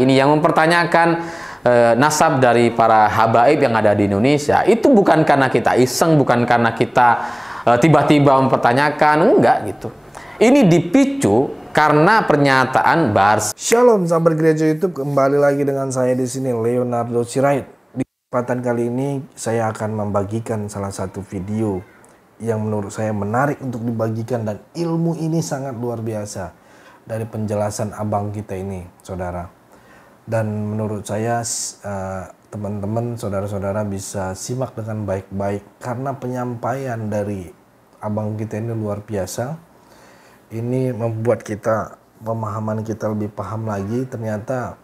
Ini yang mempertanyakan nasab dari para habaib yang ada di Indonesia itu bukan karena kita iseng, bukan karena kita tiba-tiba mempertanyakan, enggak gitu. Ini dipicu karena pernyataan Bars. Shalom sahabat gereja YouTube, kembali lagi dengan saya di sini Leonardo Sirait. Di kesempatan kali ini saya akan membagikan salah satu video yang menurut saya menarik untuk dibagikan, dan ilmu ini sangat luar biasa dari penjelasan abang kita ini, saudara. Dan menurut saya teman-teman, saudara-saudara bisa simak dengan baik-baik karena penyampaian dari abang kita ini luar biasa. Ini membuat kita, pemahaman kita lebih paham lagi. Ternyata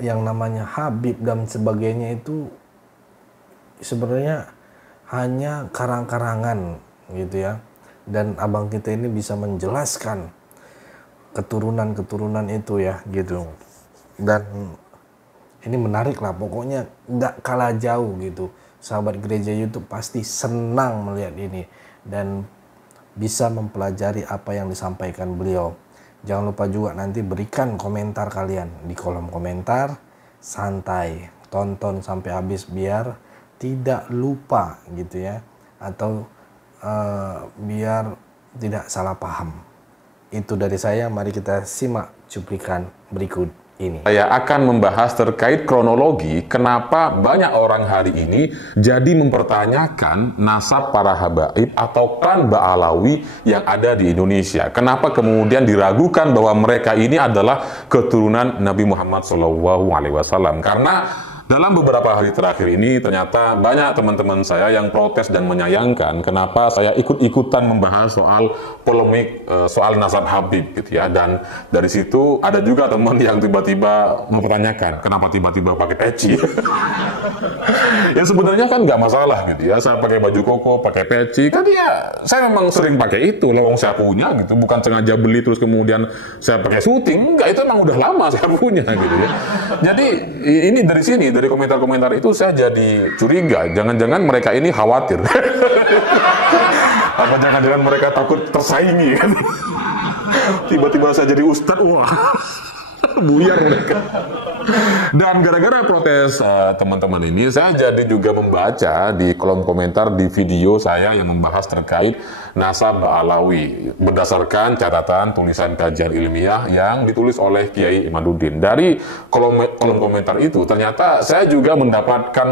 yang namanya Habib dan sebagainya itu sebenarnya hanya karang-karangan gitu ya. Dan abang kita ini bisa menjelaskan keturunan-keturunan itu ya gitu. Dan ini menarik lah, pokoknya nggak kalah jauh gitu. Sahabat gereja YouTube pasti senang melihat ini dan bisa mempelajari apa yang disampaikan beliau. Jangan lupa juga nanti berikan komentar kalian di kolom komentar. Santai, tonton sampai habis biar tidak lupa gitu ya, atau biar tidak salah paham. Itu dari saya, mari kita simak cuplikan berikut ini. Saya akan membahas terkait kronologi kenapa banyak orang hari ini jadi mempertanyakan nasab para habaib atau klan Ba'alawi yang ada di Indonesia. Kenapa kemudian diragukan bahwa mereka ini adalah keturunan Nabi Muhammad SAW. Karena dalam beberapa hari terakhir ini ternyata banyak teman-teman saya yang protes dan menyayangkan kenapa saya ikut-ikutan membahas soal polemik soal nasab Habib gitu ya. Dan dari situ ada juga teman yang tiba-tiba mempertanyakan kenapa tiba-tiba pakai peci. Ya sebenarnya kan nggak masalah gitu ya, saya pakai baju koko, pakai peci kan ya, saya memang sering pakai itu, lowong saya punya gitu, bukan sengaja beli terus kemudian saya pakai syuting, enggak, itu memang udah lama saya punya gitu ya. Jadi ini dari sini, dari komentar-komentar itu saya jadi curiga, jangan-jangan mereka ini khawatir. Apa jangan-jangan mereka takut tersaingi kan? Tiba-tiba saya jadi ustadz, wah, buyar mereka. Dan gara-gara protes teman-teman ini, saya jadi juga membaca di kolom komentar di video saya yang membahas terkait nasab Ba'alawi berdasarkan catatan tulisan kajian ilmiah yang ditulis oleh Kiai Imaduddin. Dari kolom komentar itu ternyata saya juga mendapatkan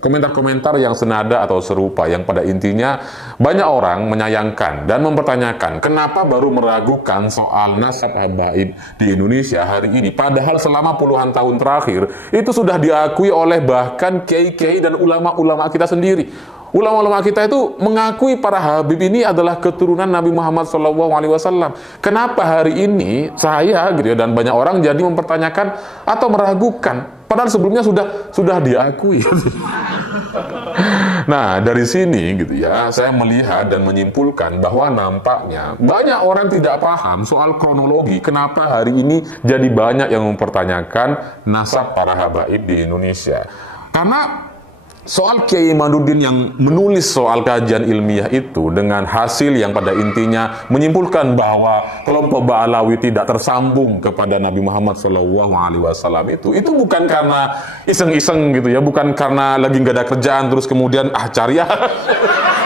komentar-komentar yang senada atau serupa, yang pada intinya banyak orang menyayangkan dan mempertanyakan kenapa baru meragukan soal nasab habaib di Indonesia hari ini, padahal selama puluhan tahun terakhir itu sudah diakui oleh bahkan kiai-kiai dan ulama-ulama kita sendiri. Ulama-ulama kita itu mengakui para habib ini adalah keturunan Nabi Muhammad SAW. Kenapa hari ini saya gitu ya, dan banyak orang jadi mempertanyakan atau meragukan, padahal sebelumnya sudah diakui. Nah, dari sini gitu ya, saya melihat dan menyimpulkan bahwa nampaknya banyak orang tidak paham soal kronologi kenapa hari ini jadi banyak yang mempertanyakan nasab para habaib di Indonesia. Karena soal Kiai Imaduddin yang menulis soal kajian ilmiah itu dengan hasil yang pada intinya menyimpulkan bahwa kelompok Ba'alawi tidak tersambung kepada Nabi Muhammad SAW itu bukan karena iseng-iseng gitu ya, bukan karena lagi nggak ada kerjaan terus kemudian cari ya,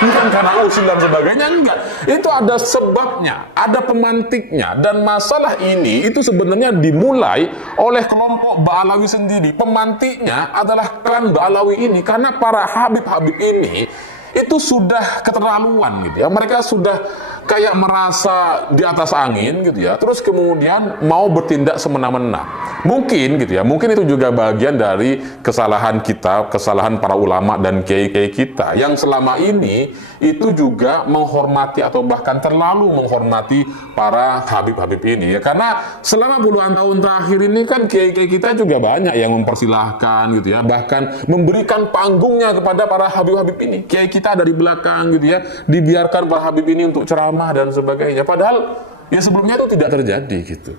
bukan karena usil dan sebagainya, enggak. Itu ada sebabnya, ada pemantiknya, dan masalah ini itu sebenarnya dimulai oleh kelompok Ba'alawi sendiri. Pemantiknya adalah klan Ba'alawi ini, karena para habib-habib ini itu sudah keterlaluan gitu ya. Mereka sudah kayak merasa di atas angin gitu ya, terus kemudian mau bertindak semena-mena. Mungkin gitu ya, mungkin itu juga bagian dari kesalahan kita, kesalahan para ulama dan kiai-kiai kita yang selama ini itu juga menghormati atau bahkan terlalu menghormati para habib-habib ini ya. Karena selama puluhan tahun terakhir ini kan kiai-kiai kita juga banyak yang mempersilahkan gitu ya, bahkan memberikan panggungnya kepada para habib-habib ini. Kiai kita dari belakang gitu ya, dibiarkan para habib ini untuk ceramah dan sebagainya, padahal ya sebelumnya itu tidak terjadi gitu.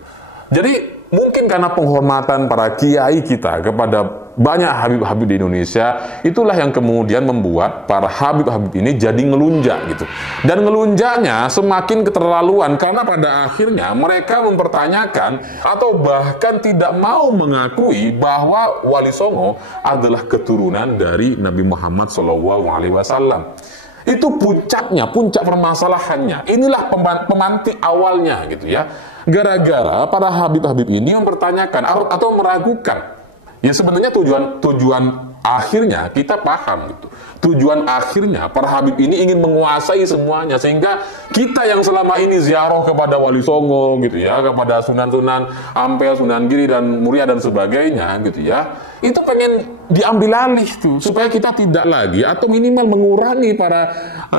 Jadi mungkin karena penghormatan para kiai kita kepada banyak habib-habib di Indonesia, itulah yang kemudian membuat para habib-habib ini jadi ngelunjak gitu. Dan ngelunjaknya semakin keterlaluan karena pada akhirnya mereka mempertanyakan atau bahkan tidak mau mengakui bahwa Wali Songo adalah keturunan dari Nabi Muhammad SAW. Itu puncaknya, puncak permasalahannya. Inilah pemantik awalnya gitu ya. Gara-gara para habib-habib ini mempertanyakan atau meragukan. Ya sebenarnya tujuan akhirnya kita paham gitu. Tujuan akhirnya para habib ini ingin menguasai semuanya, sehingga kita yang selama ini ziarah kepada Wali Songo gitu ya, kepada Sunan-Sunan Ampel, Sunan Giri dan Muria dan sebagainya gitu ya, itu pengen diambil alih tuh supaya kita tidak lagi atau minimal mengurangi para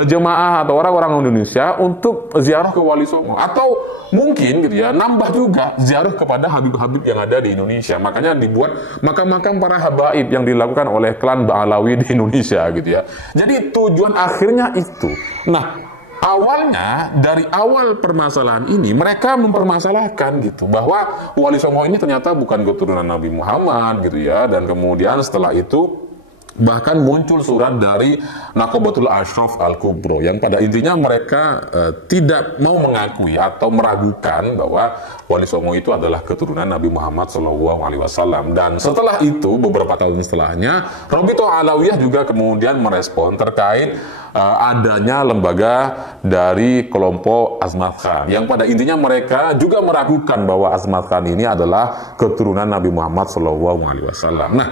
jemaah atau orang-orang Indonesia untuk ziarah ke Wali Songo, atau mungkin gitu ya nambah juga ziarah kepada habib-habib yang ada di Indonesia. Makanya dibuat makam-makam para habaib yang dilakukan oleh klan Ba'alawi di Indonesia gitu ya. Jadi tujuan akhirnya itu. Nah, awalnya dari awal permasalahan ini mereka mempermasalahkan gitu bahwa Wali Songo ini ternyata bukan keturunan Nabi Muhammad gitu ya, dan kemudian setelah itu bahkan muncul surat dari Naqobatul Ashraf Al-Kubro yang pada intinya mereka tidak mau mengakui atau meragukan bahwa Wali Songo itu adalah keturunan Nabi Muhammad SAW. Dan setelah itu, beberapa tahun setelahnya, Robito Alawiyah juga kemudian merespon terkait adanya lembaga dari kelompok Azmat Khan yang pada intinya mereka juga meragukan bahwa Azmat Khan ini adalah keturunan Nabi Muhammad SAW. Nah,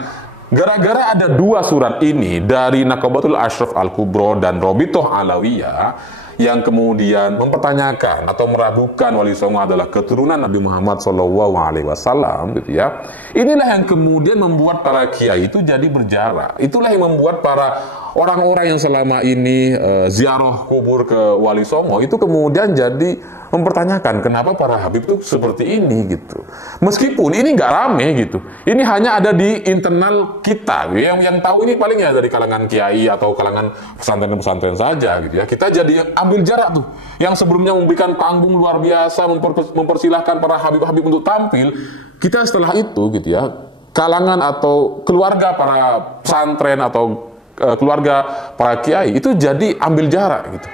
gara-gara ada dua surat ini dari Naqobatul Ashraf Al-Kubro dan Robitoh Alawiyah yang kemudian mempertanyakan atau meragukan Wali Songo adalah keturunan Nabi Muhammad SAW gitu ya. Inilah yang kemudian membuat para kiai itu jadi berjarak. Itulah yang membuat para orang-orang yang selama ini ziarah kubur ke Wali Songo itu kemudian jadi mempertanyakan kenapa para habib itu seperti ini gitu. Meskipun ini nggak rame gitu. Ini hanya ada di internal kita. Yang tahu ini paling ya dari kalangan kiai atau kalangan pesantren-pesantren saja gitu ya. Kita jadi ambil jarak tuh. Yang sebelumnya memberikan panggung luar biasa, mempersilahkan para habib-habib untuk tampil. Kita setelah itu gitu ya, kalangan atau keluarga para pesantren atau keluarga para kiai itu jadi ambil jarak gitu.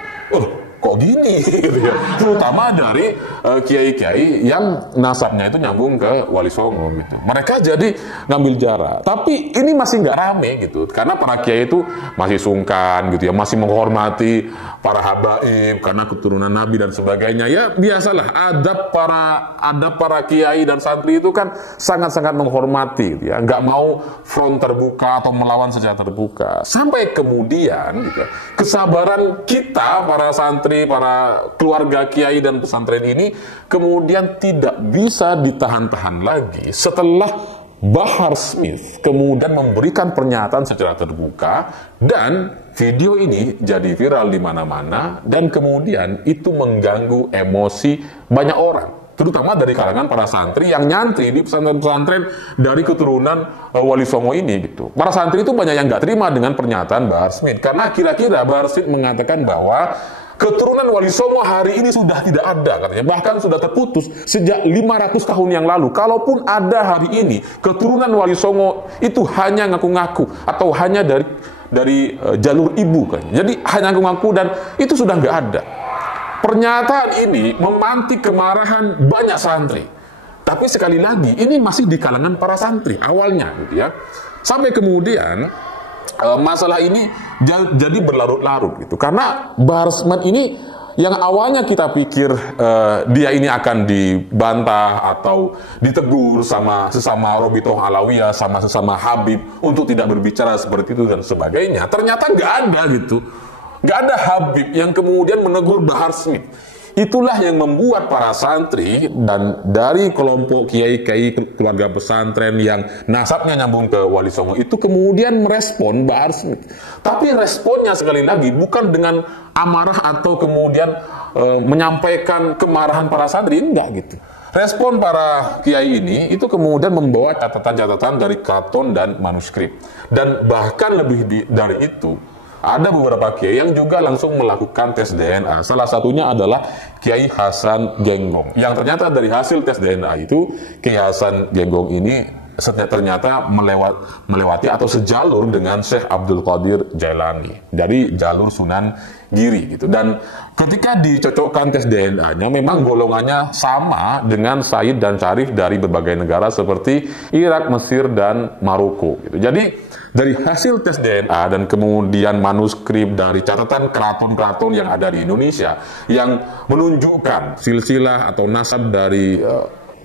Kok gini gitu ya. Terutama dari kiai-kiai yang nasabnya itu nyambung ke Wali Songo gitu. Mereka jadi ngambil jarak. Tapi ini masih nggak rame gitu. Karena para kiai itu masih sungkan gitu ya, masih menghormati para habaib karena keturunan Nabi dan sebagainya. Ya biasalah adab para kiai dan santri itu kan sangat-sangat menghormati gitu ya. Nggak mau front terbuka atau melawan secara terbuka. Sampai kemudian gitu, kesabaran kita para santri, para keluarga kiai dan pesantren ini kemudian tidak bisa ditahan-tahan lagi setelah Bahar Smith kemudian memberikan pernyataan secara terbuka dan video ini jadi viral di mana-mana dan kemudian itu mengganggu emosi banyak orang, terutama dari kalangan para santri yang nyantri di pesantren-pesantren dari keturunan Wali Songo ini gitu. Para santri itu banyak yang nggak terima dengan pernyataan Bahar Smith karena kira-kira Bahar Smith mengatakan bahwa keturunan Wali Songo hari ini sudah tidak ada katanya, bahkan sudah terputus sejak 500 tahun yang lalu. Kalaupun ada hari ini, keturunan Wali Songo itu hanya ngaku-ngaku atau hanya dari jalur ibu kan. Jadi hanya ngaku-ngaku dan itu sudah nggak ada. Pernyataan ini memantik kemarahan banyak santri. Tapi sekali lagi ini masih di kalangan para santri awalnya gitu ya. Sampai kemudian masalah ini jadi berlarut-larut gitu karena Bahar Smith ini yang awalnya kita pikir dia ini akan dibantah atau ditegur sama sesama Robitoh Alawiyah, sama sesama habib untuk tidak berbicara seperti itu dan sebagainya, ternyata nggak ada gitu, nggak ada habib yang kemudian menegur Bahar Smith. Itulah yang membuat para santri dan dari kelompok kiai-kiai keluarga pesantren yang nasabnya nyambung ke Wali Songo itu kemudian merespon Bahar Smith. Tapi responnya sekali lagi bukan dengan amarah atau kemudian menyampaikan kemarahan para santri, enggak gitu. Respon para kiai ini itu kemudian membawa catatan-catatan dari karton dan manuskrip. Dan bahkan lebih dari itu, ada beberapa kiai yang juga langsung melakukan tes DNA. Salah satunya adalah Kiai Hasan Genggong. Yang ternyata dari hasil tes DNA itu, Kiai Hasan Genggong ini ternyata melewati atau sejalur dengan Syekh Abdul Qadir Jailani dari jalur Sunan Giri gitu. Dan ketika dicocokkan tes DNA-nya, memang golongannya sama dengan Said dan Syarif dari berbagai negara seperti Irak, Mesir, dan Maroko gitu. Jadi dari hasil tes DNA dan kemudian manuskrip dari catatan keraton-keraton yang ada di Indonesia yang menunjukkan silsilah atau nasab dari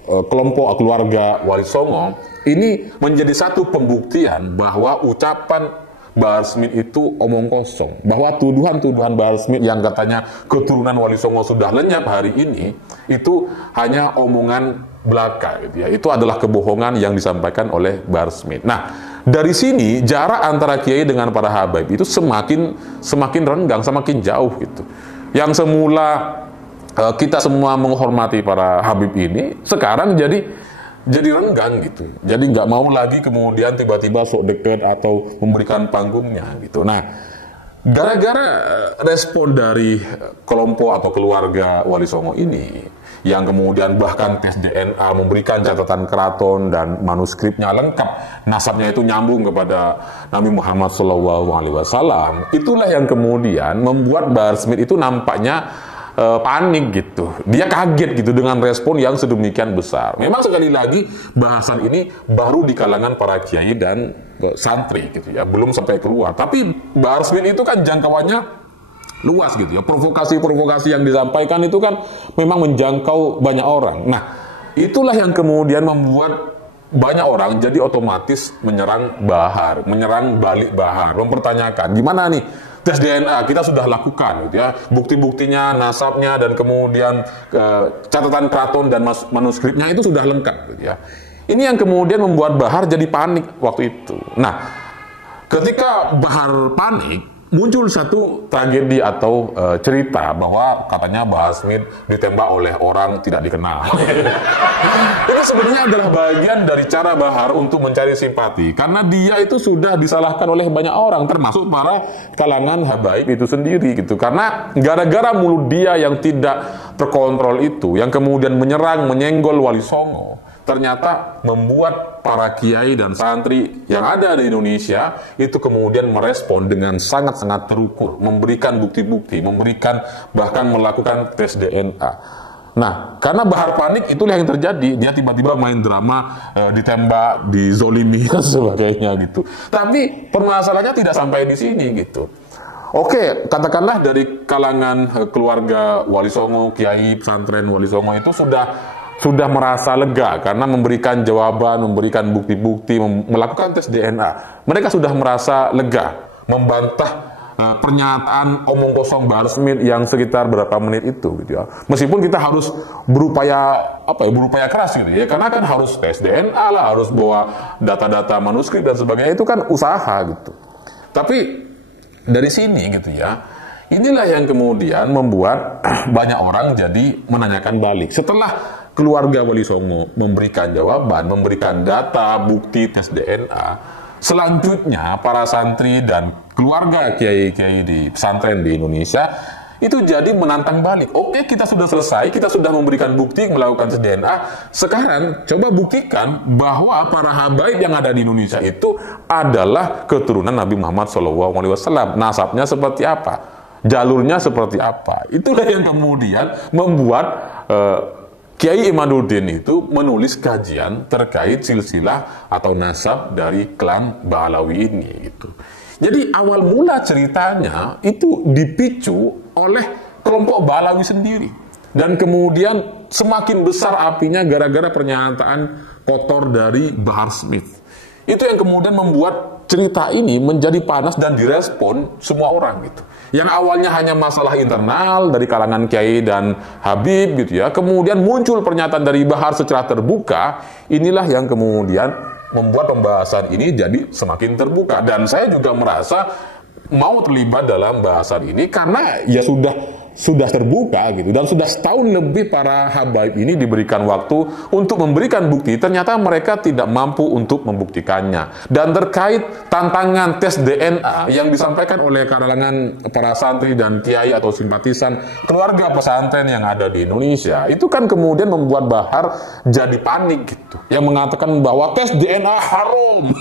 kelompok keluarga Wali Songo, ini menjadi satu pembuktian bahwa ucapan Bahar Smith itu omong kosong, bahwa tuduhan-tuduhan Bahar Smith yang katanya keturunan Wali Songo sudah lenyap hari ini itu hanya omongan belaka gitu ya. Itu adalah kebohongan yang disampaikan oleh Bahar Smith. Nah, dari sini jarak antara kiai dengan para habaib itu semakin renggang, semakin jauh gitu. Yang semula kita semua menghormati para habib ini, sekarang jadi renggang gitu. Jadi nggak mau lagi kemudian tiba-tiba sok deket atau memberikan panggungnya gitu. Nah, gara-gara respon dari kelompok atau keluarga Wali Songo ini, yang kemudian bahkan tes DNA memberikan catatan keraton dan manuskripnya lengkap, nasabnya itu nyambung kepada Nabi Muhammad SAW, itulah yang kemudian membuat Bahar Smith itu nampaknya panik gitu. Dia kaget gitu dengan respon yang sedemikian besar. Memang sekali lagi bahasan ini baru di kalangan para kiai dan santri gitu ya, belum sampai keluar. Tapi Bahar Smith itu kan jangkauannya luas gitu ya. Provokasi-provokasi yang disampaikan itu kan memang menjangkau banyak orang. Nah, itulah yang kemudian membuat banyak orang jadi otomatis menyerang Bahar, menyerang balik Bahar, mempertanyakan gimana nih tes DNA kita sudah lakukan gitu ya, bukti-buktinya, nasabnya, dan kemudian catatan keraton dan manuskripnya itu sudah lengkap gitu ya. Ini yang kemudian membuat Bahar jadi panik waktu itu. Nah, ketika Bahar panik, muncul satu tragedi atau cerita bahwa katanya Bahar Smith ditembak oleh orang tidak dikenal. Itu sebenarnya adalah bagian dari cara Bahar untuk mencari simpati, karena dia itu sudah disalahkan oleh banyak orang, termasuk para kalangan habaib itu sendiri gitu. Karena gara-gara mulut dia yang tidak terkontrol itu, yang kemudian menyerang, menyenggol Wali Songo, ternyata membuat para kiai dan santri yang ada di Indonesia itu kemudian merespon dengan sangat-sangat terukur, memberikan bukti-bukti, memberikan bahkan melakukan tes DNA. Nah, karena Bahar panik, itulah yang terjadi. Dia tiba-tiba main drama, ditembak, dizolimi dan sebagainya gitu. Tapi permasalahannya tidak sampai di sini gitu. Oke, katakanlah dari kalangan keluarga Wali Songo, kiai pesantren Wali Songo itu sudah merasa lega karena memberikan jawaban, memberikan bukti-bukti, melakukan tes DNA. Mereka sudah merasa lega, membantah pernyataan omong kosong Bahar Smith yang sekitar berapa menit itu gitu ya. Meskipun kita harus berupaya keras gitu ya, karena kan harus tes DNA lah, harus bawa data-data manuskrip dan sebagainya, itu kan usaha gitu. Tapi dari sini gitu ya, inilah yang kemudian membuat banyak orang jadi menanyakan balik. Setelah keluarga Wali Songo memberikan jawaban, memberikan data, bukti, tes DNA, selanjutnya para santri dan keluarga kiai-kiai di pesantren di Indonesia itu jadi menantang balik. Oke, kita sudah selesai, kita sudah memberikan bukti, melakukan tes DNA. Sekarang coba buktikan bahwa para habaib yang ada di Indonesia itu adalah keturunan Nabi Muhammad SAW. Nasabnya seperti apa? Jalurnya seperti apa? Itulah yang kemudian membuat Kiai Imaduddin itu menulis kajian terkait silsilah atau nasab dari klan Ba'alawi ini gitu. Jadi awal mula ceritanya itu dipicu oleh kelompok Ba'alawi sendiri. Dan kemudian semakin besar apinya gara-gara pernyataan kotor dari Bahar Smith. Itu yang kemudian membuat cerita ini menjadi panas dan direspon semua orang gitu. Yang awalnya hanya masalah internal dari kalangan kiai dan habib gitu ya, kemudian muncul pernyataan dari Bahar secara terbuka. Inilah yang kemudian membuat pembahasan ini jadi semakin terbuka. Dan saya juga merasa mau terlibat dalam bahasan ini karena ya sudah sudah terbuka gitu, dan sudah setahun lebih para habaib ini diberikan waktu untuk memberikan bukti, ternyata mereka tidak mampu untuk membuktikannya. Dan terkait tantangan tes DNA yang disampaikan oleh kalangan para santri dan kiai atau simpatisan keluarga pesantren yang ada di Indonesia, itu kan kemudian membuat Bahar jadi panik gitu, yang mengatakan bahwa tes DNA haram.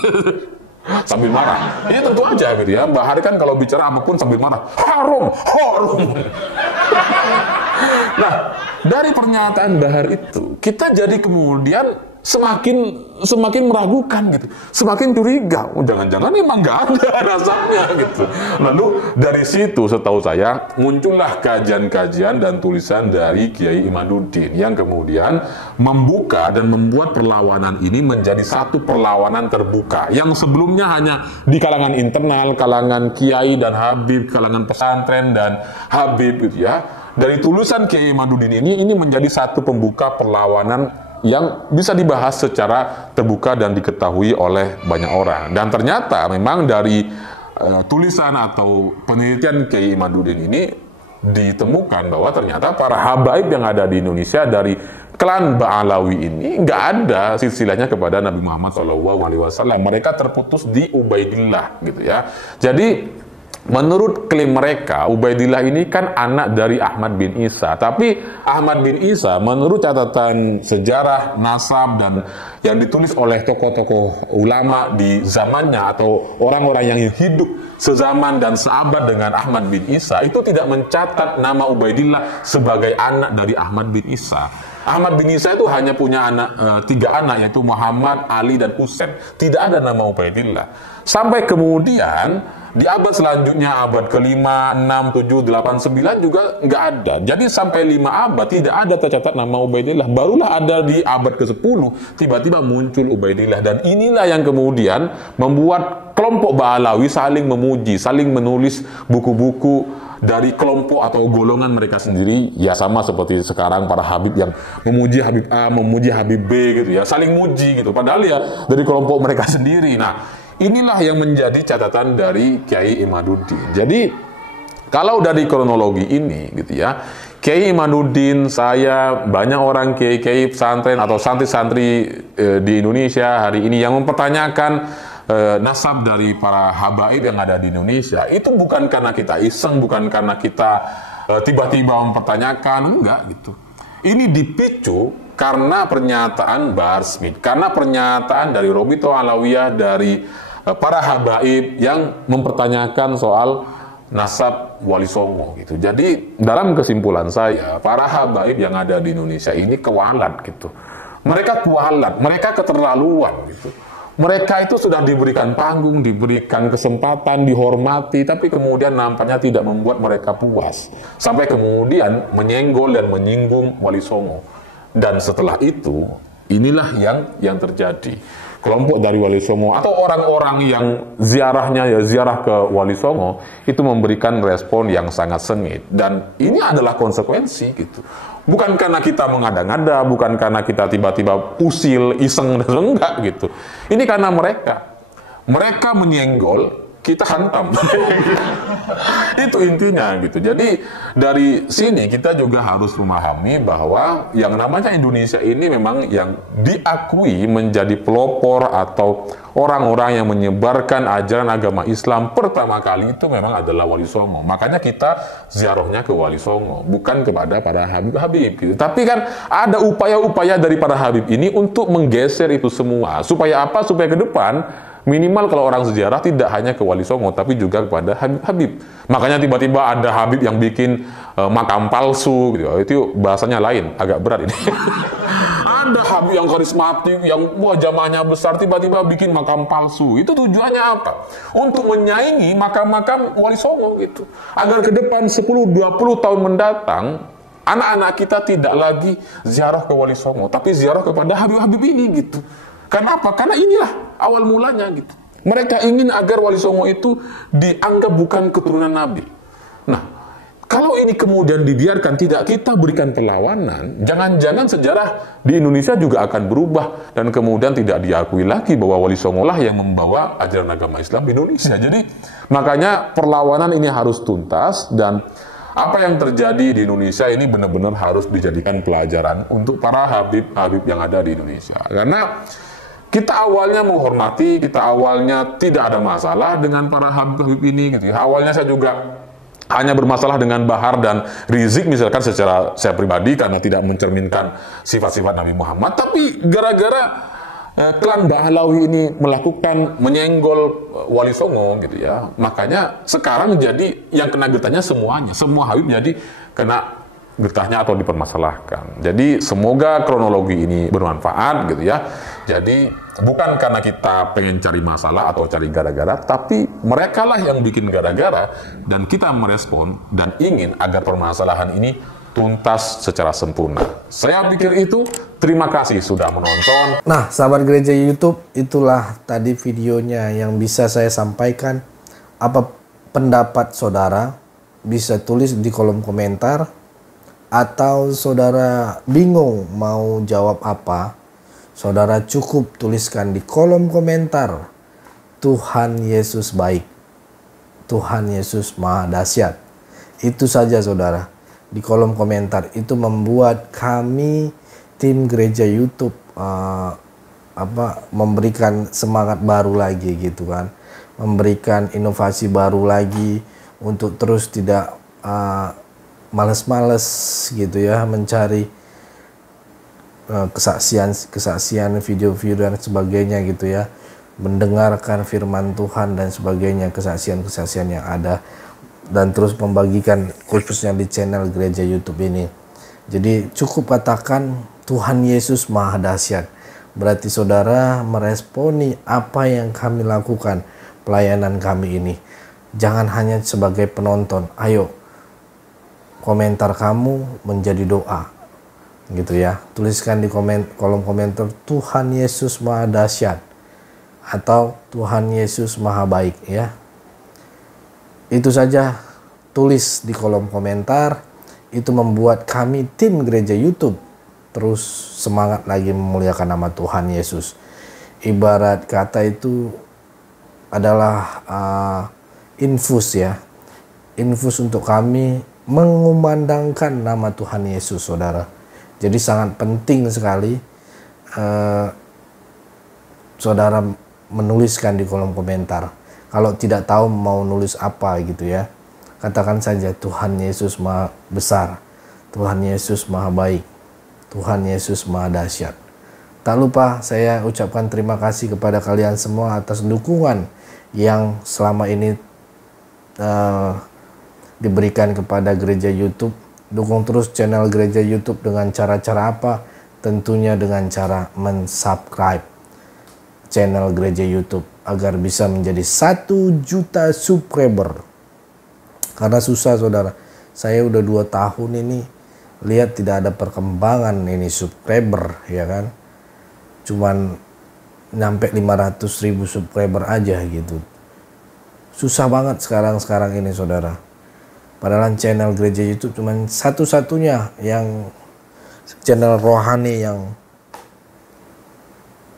Sambil marah. Ini tentu aja gitu ya. Bahar kan kalau bicara apapun sambil marah. Haram, haram. Nah, dari pernyataan Bahar itu, kita jadi kemudian semakin meragukan gitu, semakin curiga. Oh, jangan-jangan emang nggak ada rasanya gitu. Lalu dari situ setahu saya muncullah kajian-kajian dan tulisan dari Kiai Imaduddin yang kemudian membuka dan membuat perlawanan ini menjadi satu perlawanan terbuka yang sebelumnya hanya di kalangan internal, kalangan kiai dan habib, kalangan pesantren dan habib gitu ya. Dari tulisan Kiai Imaduddin ini menjadi satu pembuka perlawanan yang bisa dibahas secara terbuka dan diketahui oleh banyak orang. Dan ternyata memang dari tulisan atau penelitian Kiai Imaduddin ini ditemukan bahwa ternyata para habaib yang ada di Indonesia dari klan Ba'alawi ini nggak ada silsilahnya kepada Nabi Muhammad SAW. Mereka terputus di Ubaidillah gitu ya. Jadi menurut klaim mereka, Ubaidillah ini kan anak dari Ahmad bin Isa. Tapi Ahmad bin Isa menurut catatan sejarah, nasab, dan yang ditulis oleh tokoh-tokoh ulama di zamannya atau orang-orang yang hidup sezaman dan seabad dengan Ahmad bin Isa, itu tidak mencatat nama Ubaidillah sebagai anak dari Ahmad bin Isa. Ahmad bin Isa itu hanya punya tiga anak, yaitu Muhammad, Ali, dan Husain. Tidak ada nama Ubaidillah. Sampai kemudian di abad selanjutnya, abad ke-5, 6, 7, 8, 9 juga nggak ada. Jadi sampai 5 abad tidak ada tercatat nama Ubaidillah. Barulah ada di abad ke-10 tiba-tiba muncul Ubaidillah. Dan inilah yang kemudian membuat kelompok Ba'alawi saling memuji, saling menulis buku-buku dari kelompok atau golongan mereka sendiri. Ya sama seperti sekarang para habib yang memuji Habib A, memuji Habib B gitu ya, saling muji gitu. Padahal ya dari kelompok mereka sendiri. Nah, inilah yang menjadi catatan dari Kiai Imaduddin. Jadi kalau dari kronologi ini gitu ya, Kiai Imaduddin, saya, banyak orang kiai-kiai pesantren atau santri-santri di Indonesia hari ini yang mempertanyakan nasab dari para habaib yang ada di Indonesia, itu bukan karena kita iseng, bukan karena kita tiba-tiba mempertanyakan, enggak gitu. Ini dipicu karena pernyataan Bahar Smith, karena pernyataan dari Robito Alawiyah, dari para habaib yang mempertanyakan soal nasab Wali Songo gitu. Jadi dalam kesimpulan saya, para habaib yang ada di Indonesia ini kewalat gitu. Mereka kualat, mereka keterlaluan gitu. Mereka itu sudah diberikan panggung, diberikan kesempatan, dihormati, tapi kemudian nampaknya tidak membuat mereka puas. Sampai kemudian menyenggol dan menyinggung Wali Songo. Dan setelah itu, inilah yang terjadi. Kelompok dari Wali Songo atau orang-orang yang ziarahnya ya ziarah ke Wali Songo itu memberikan respon yang sangat sengit. Dan ini adalah konsekuensi gitu. Bukan karena kita mengada-ngada, bukan karena kita tiba-tiba usil, iseng, dan enggak gitu. Ini karena mereka menyenggol, kita hantam. Itu intinya gitu. Jadi dari sini kita juga harus memahami bahwa yang namanya Indonesia ini memang yang diakui menjadi pelopor atau orang-orang yang menyebarkan ajaran agama Islam pertama kali itu memang adalah Wali Songo. Makanya kita ziarahnya ke Wali Songo, bukan kepada para habib-habib gitu. Tapi kan ada upaya-upaya dari para habib ini untuk menggeser itu semua. Supaya apa? Supaya ke depan minimal kalau orang sejarah tidak hanya ke Wali Songo, tapi juga kepada Habib-Habib. Makanya tiba-tiba ada Habib yang bikin makam palsu, gitu. Itu bahasanya lain, agak berat ini. Ada Habib yang karismatik, yang jamaahnya besar, tiba-tiba bikin makam palsu. Itu tujuannya apa? Untuk menyaingi makam-makam Wali Songo, gitu. Agar ke depan 10-20 tahun mendatang, anak-anak kita tidak lagi ziarah ke Wali Songo, tapi ziarah kepada Habib-Habib ini, gitu. Kenapa? Karena inilah awal mulanya gitu. Mereka ingin agar Wali Songo itu dianggap bukan keturunan Nabi. Nah, kalau ini kemudian dibiarkan, tidak kita berikan perlawanan, jangan-jangan sejarah di Indonesia juga akan berubah dan kemudian tidak diakui lagi bahwa Wali Songo lah yang membawa ajaran agama Islam di Indonesia. Jadi makanya perlawanan ini harus tuntas dan Apa yang terjadi di Indonesia ini benar-benar harus dijadikan pelajaran untuk para habib-habib yang ada di Indonesia. Karena kita awalnya menghormati, kita awalnya tidak ada masalah dengan para habib-habib ini gitu ya. Awalnya saya juga hanya bermasalah dengan Bahar dan Rizik misalkan secara saya pribadi karena tidak mencerminkan sifat-sifat Nabi Muhammad. Tapi gara-gara klan Ba'alawi ini menyenggol Wali Songo gitu ya, makanya sekarang jadi yang kena getahnya semuanya, semua habib jadi kena getahnya atau dipermasalahkan. Jadi semoga kronologi ini bermanfaat gitu ya. Jadi bukan karena kita pengen cari masalah atau cari gara-gara, tapi merekalah yang bikin gara-gara dan kita merespon dan ingin agar permasalahan ini tuntas secara sempurna. Saya pikir itu. Terima kasih sudah menonton. Nah, sahabat gereja YouTube, itulah tadi videonya yang bisa saya sampaikan. Apa pendapat saudara? Bisa tulis di kolom komentar. Atau saudara bingung mau jawab apa? Saudara cukup tuliskan di kolom komentar. Tuhan Yesus baik. Tuhan Yesus maha dahsyat. Itu saja saudara. Di kolom komentar itu membuat kami tim gereja YouTube memberikan semangat baru lagi gitu kan, memberikan inovasi baru lagi untuk terus tidak males-males gitu ya mencari kesaksian video-video dan sebagainya gitu ya, mendengarkan firman Tuhan dan sebagainya, kesaksian-kesaksian yang ada, dan terus membagikan khususnya di channel gereja YouTube ini. Jadi cukup katakan Tuhan Yesus maha dahsyat. Berarti saudara meresponi apa yang kami lakukan, pelayanan kami ini. Jangan hanya sebagai penonton. Ayo, komentar kamu menjadi doa. Gitu ya. Tuliskan di kolom komentar Tuhan Yesus maha dahsyat. Atau Tuhan Yesus maha baik ya. Itu saja, tulis di kolom komentar. Itu membuat kami tim gereja YouTube terus semangat lagi memuliakan nama Tuhan Yesus. Ibarat kata itu adalah infus ya. Infus untuk kami mengumandangkan nama Tuhan Yesus saudara. Jadi sangat penting sekali saudara menuliskan di kolom komentar. Kalau tidak tahu mau nulis apa gitu ya, katakan saja Tuhan Yesus maha besar, Tuhan Yesus maha baik, Tuhan Yesus maha dahsyat. Tak lupa saya ucapkan terima kasih kepada kalian semua atas dukungan yang selama ini diberikan kepada gereja YouTube. Dukung terus channel gereja YouTube dengan cara-cara apa? Tentunya dengan cara mensubscribe channel gereja YouTube agar bisa menjadi 1 juta subscriber. Karena susah saudara, saya udah 2 tahun ini lihat tidak ada perkembangan ini subscriber ya kan, cuman nyampe 500.000 subscriber aja gitu. Susah banget sekarang ini saudara, padahal channel gereja YouTube cuman satu-satunya yang channel rohani yang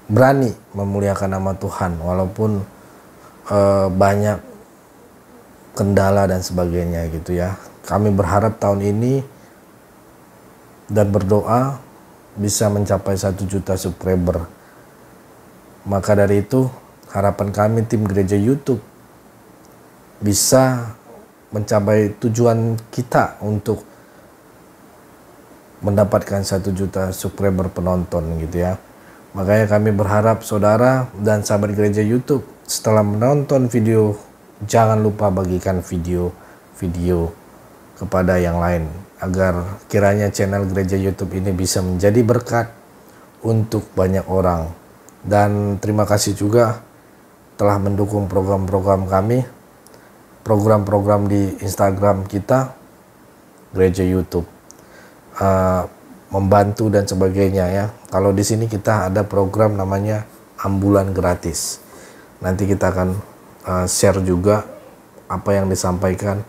berani memuliakan nama Tuhan walaupun banyak kendala dan sebagainya gitu ya. Kami berharap tahun ini dan berdoa bisa mencapai 1 juta subscriber. Maka dari itu harapan kami tim gereja YouTube bisa mencapai tujuan kita untuk mendapatkan 1 juta subscriber penonton gitu ya. Makanya kami berharap saudara dan sahabat gereja YouTube setelah menonton video jangan lupa bagikan video kepada yang lain agar kiranya channel gereja YouTube ini bisa menjadi berkat untuk banyak orang. Dan terima kasih juga telah mendukung program-program kami, program-program di Instagram kita, gereja YouTube, membantu dan sebagainya ya. Kalau di sini kita ada program namanya ambulan gratis. Nanti kita akan share juga apa yang disampaikan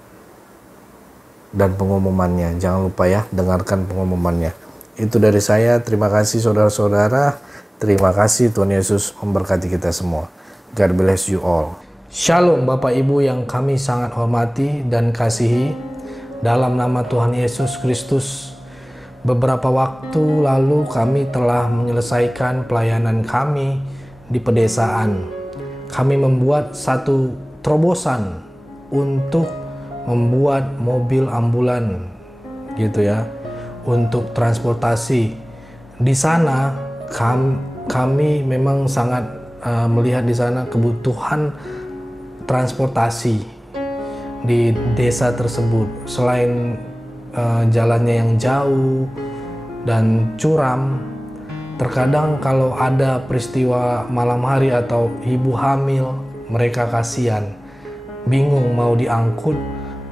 dan pengumumannya. Jangan lupa ya, dengarkan pengumumannya. Itu dari saya. Terima kasih saudara-saudara. Terima kasih, Tuhan Yesus memberkati kita semua. God bless you all. Shalom Bapak Ibu yang kami sangat hormati dan kasihi. Dalam nama Tuhan Yesus Kristus, beberapa waktu lalu kami telah menyelesaikan pelayanan kami di pedesaan. Kami membuat satu terobosan untuk membuat mobil ambulan gitu ya, untuk transportasi. Di sana kami memang sangat melihat di sana kebutuhan transportasi di desa tersebut. Selain jalannya yang jauh dan curam, terkadang kalau ada peristiwa malam hari atau ibu hamil, mereka kasihan, bingung mau diangkut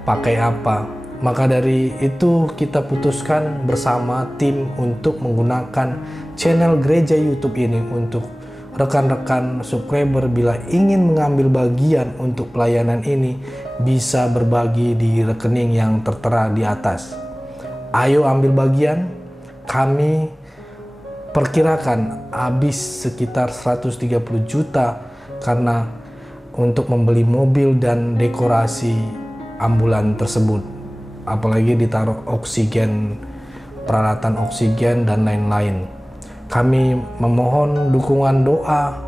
pakai apa. Maka dari itu kita putuskan bersama tim untuk menggunakan channel gereja YouTube ini untuk rekan-rekan subscriber bila ingin mengambil bagian untuk pelayanan ini bisa berbagi di rekening yang tertera di atas. Ayo ambil bagian. Kami perkirakan habis sekitar 130 juta karena untuk membeli mobil dan dekorasi ambulan tersebut. Apalagi ditaruh oksigen, peralatan oksigen dan lain-lain. Kami memohon dukungan doa,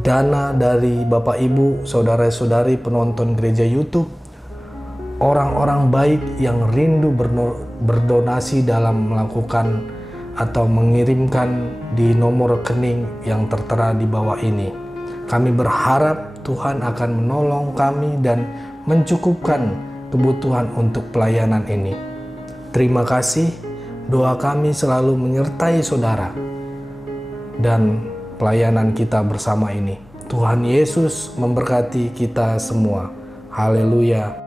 dana dari Bapak Ibu, saudara-saudari penonton gereja YouTube, orang-orang baik yang rindu berdonasi dalam melakukan atau mengirimkan di nomor rekening yang tertera di bawah ini. Kami berharap Tuhan akan menolong kami dan mencukupkan kebutuhan untuk pelayanan ini. Terima kasih. Doa kami selalu menyertai saudara dan pelayanan kita bersama ini. Tuhan Yesus memberkati kita semua. Haleluya.